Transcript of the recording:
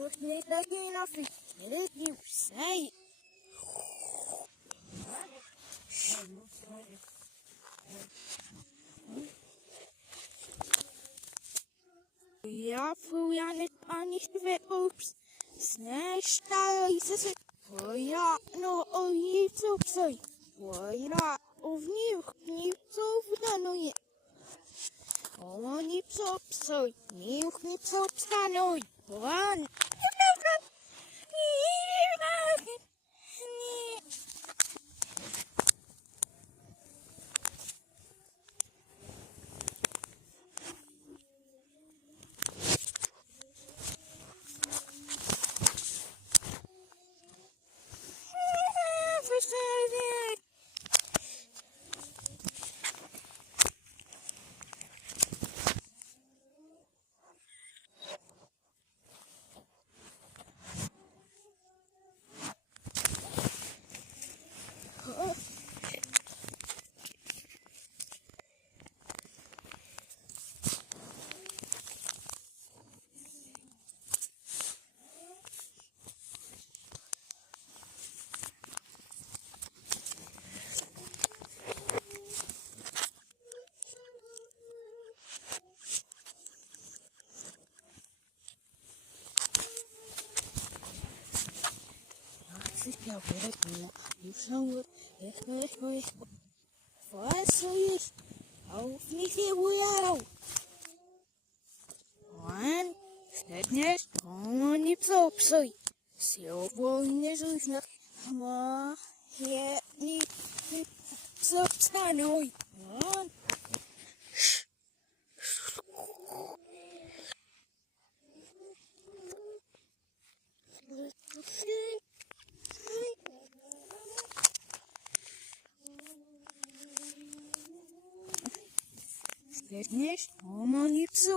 Niet dat je nog niet het nieuws zei. Ja, voor je niet aan niet weer op. Snel staan is het. Oh ja, no, oh je op zo. Oh ja, of nieuw zo dan nog je. Oh, niet zo op zo. Nieuw niet zo op staan nooit. One. Ja, weet ik niet. Je zou echt wat zou je? Of niet veel hoe jou? One, fitness, gewoon niet zo zo. Zo gewoon niet zo snel. Maar je niet zo snel nooit. One. Fitness, gewoon niet zo.